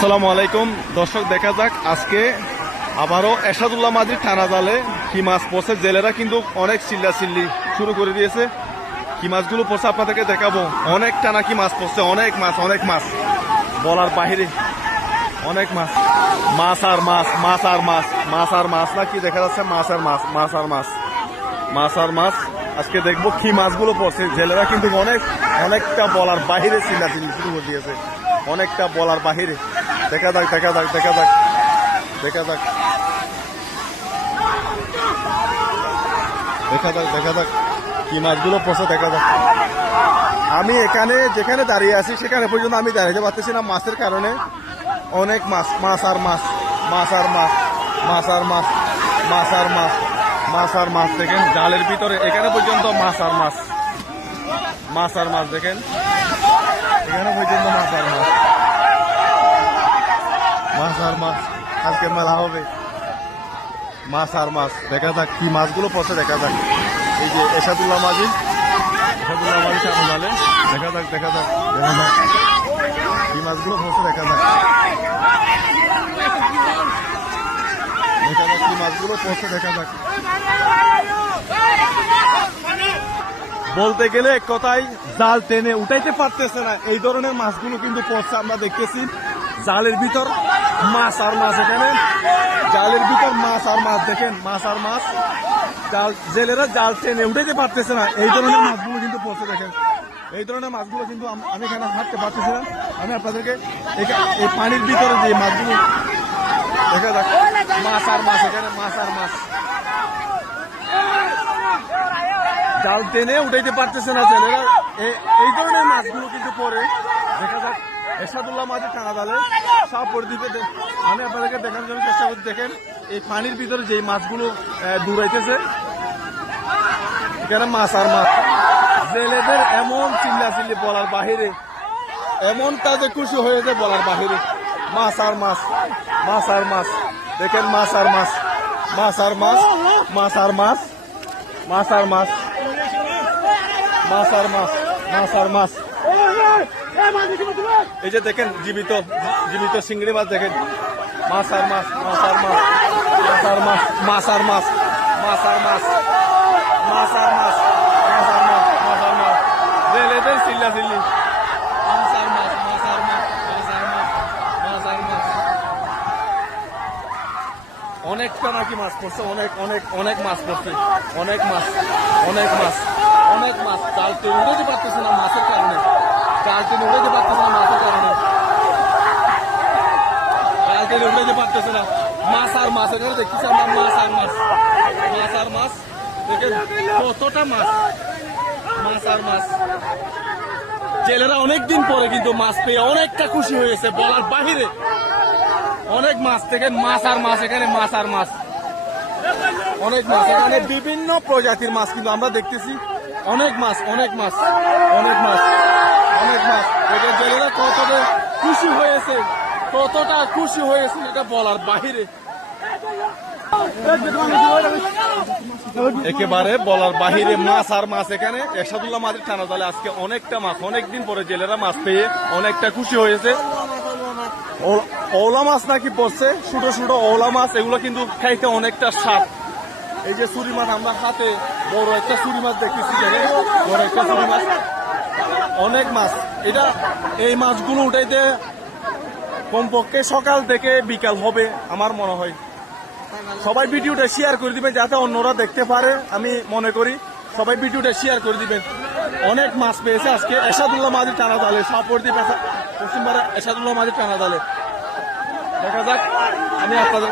আসসালামু আলাইকুম দর্শক, দেখা যাক আজকে আবারও এরশাদুল্লাহ মাঝির টানা জালে কি মাছ পড়ছে। জেলেরা কিন্তু অনেক চিল্লাচিল্লি শুরু করে দিয়েছে। কি মাছগুলো পড়ছে আপনাদেরকে দেখাবো। অনেক টানা কি মাছ পড়ছে, অনেক মাছ বলার বাহিরে। অনেক মাছ, মাছ আর মাছ, মাছ আর মাছ, মাছ আর মাছ না কি দেখা যাচ্ছে, মাছ আর মাছ, মাছ আর মাছ, মাছ আর মাছ। আজকে দেখবো কি মাছগুলো পড়ছে। জেলেরা কিন্তু অনেকটা বলার বাহিরে চিল্লাচিল্লি শুরু করে দিয়েছে, অনেকটা বলার বাহিরে। দেখা যাক কি মাছগুলো পড়ছে দেখা যাক। আমি যেখানে দাঁড়িয়ে আছি সেখানে পর্যন্ত আমি দাঁড়াতে পারতেছি না মাছের কারণে। অনেক মাছ, মাছ আর মাছ, মাছ আর মাছ, মাছ আর মাছ, মাছ আর মাছ, মাছ আর মাছ। দেখেন জালের ভিতরে এখানে পর্যন্ত মাছ আর মাছ, মাছ আর মাছ। দেখেন এখানে পর্যন্ত মাছ আর মাছ, মাছ আর মাছ। আজকে মেলা হবে মাছ আর মাছ। দেখা যাক কি মাছগুলো পড়ছে দেখা যাক। এই যে এরশাদুল্লাহ মাঝি সামনে জালে। দেখা যাক কি মাছগুলো পড়ছে দেখা যাক কি মাছগুলো পড়ছে দেখা যাক। বলতে গেলে এক কথায় জাল টেনে উঠাইতে পারতেছে না, এই ধরনের মাছগুলো কিন্তু পড়ছে। আমরা দেখতেছি জালের ভিতর মাছ আর মাছ, এখানে জালের ভিতর মাছ আর মাছ। দেখেন মাছ আর মাছ, জেলেরা জাল টেনে উঠাইতে পারতেছে না, এই ধরনের মাছগুলো কিন্তু পড়ছে। দেখেন এই ধরনের মাছগুলো কিন্তু আমি এখানে হাঁটতে পারতেছিলাম। আমি আপনাদেরকে এই পানির ভিতরে যে মাছগুলো দেখা যাক, মাছ আর মাছ, এখানে মাছ আর মাছ। জাল টেনে উঠাইতে পারতেছে না জেলেরা, এই ধরনের মাছগুলো কিন্তু পরে। দেখা যাক এরশাদুল্লাহ মাঝির টানা জালে সব পরিস্থিতিতে আমি আপনাদেরকে দেখানোর জন্য চেষ্টা করছি। দেখেন এই পানির ভিতরে যে মাছগুলো দৌড়াইতেছে, এখানে মাছ আর মাছ। জেলেদের এমন চিল্লাচিল্লি বলার বাহিরে, এমন কাজে খুশি হয়েছে বলার বাহিরে। মাছ আর মাছ, মাছ আর মাছ। দেখেন মাছ আর মাছ, মাছ আর মাছ, মাছ আর মাছ, মাছ আর মাছ, মাছ আর মাছ, মাছ আর মাছ। এই যে দেখেন জীবিত চিংড়ি মাছ। দেখেন মাছ আর মাছ, মাছ আর মাছ, মাছ আর মাছ, মাছ আর মাছ, মাছ আর মাছ, মাছ আর মাছ, মাছ আর মাছ, মাছ আর মাছ। জেলেদের চিল্লাচিল্লি মাছ আর মাছ, মাছ আর মাছ, মাছ আর মাছ, মাছ আর মাছ। অনেকটা নাকি মাছ পড়ছে, অনেক মাছ পড়ছে, অনেক মাছ, অনেক মাছ, অনেক মাছ। জাল টেনে উঠাতে পারতেছে না মাছের কারণে, জাল টেনে উঠাতে পারতেছে না মাছের কারণে, জাল টেনে উঠাতে পারতেছে না। মাছ আর মাছ, এখানে দেখতেছি আমরা মাছ আর মাছ, মাছ আর মাছ। দেখেন কতটা মাছ, মাছ আর মাছ। জেলেরা অনেকদিন পরে কিন্তু মাছ পেয়ে অনেকটা খুশি হয়েছে বলার বাহিরে। অনেক মাছ, দেখেন মাছ আর মাছ, এখানে মাছ আর মাছ, অনেক মাছ। এখানে বিভিন্ন প্রজাতির মাছ কিন্তু আমরা দেখতেছি। অনেক মাছ, অনেক মাছ, অনেক মাছ, অনেক মাছ। এটা জেলেরা কতটা খুশি হয়েছে, কতটা খুশি হয়েছে এটা বলার বাহিরে, একেবারে বলার বাহিরে। মাছ আর মাছ। এখানে এরশাদুল্লাহ মাঝির টানা জালে আজকে অনেকটা মাছ। অনেকদিন পরে জেলেরা মাছ পেয়ে অনেকটা খুশি হয়েছে। ওলা মাছ নাকি পড়ছে, ছোট ছোট ওলা মাছ। এগুলো কিন্তু খাইতে অনেকটা স্বাদ। এই যে চুরি মাছ, আমরা হাতে বড় একটা চুরি মাছ দেখতেছি, বড় একটা চুরি মাছ। অনেক মাছ। এই মাছগুলো উঠাইতে কমপক্ষে সকাল থেকে বিকাল হবে আমার মনে হয়। সবাই ভিডিওটা শেয়ার করে দিবেন যাতে অন্যরা দেখতে পারে, আমি মনে করি সবাই ভিডিওটা শেয়ার করে দিবেন। অনেক মাছ পেয়েছে আজকে এরশাদুল্লাহ মাঝির টানা জালে, সাপড়দি পশ্চিমবাড়া এরশাদুল্লাহ মাঝির টানা জালে। দেখা যাক আমি আপনাদের